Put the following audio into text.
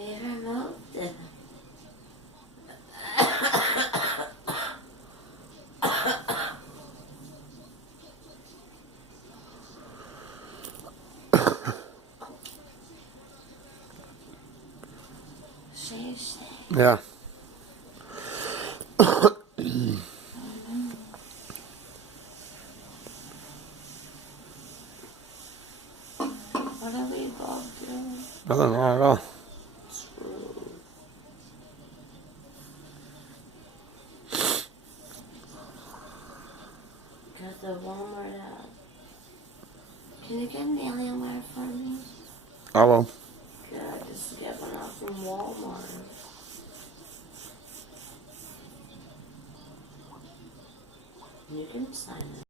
They removed it. Seriously. Yeah. What are we both doing? Nothing wrong at all. Screwed. Got the Walmart out. Can you get an Alienware for me? I will. Good, just get one out from Walmart. You can sign it.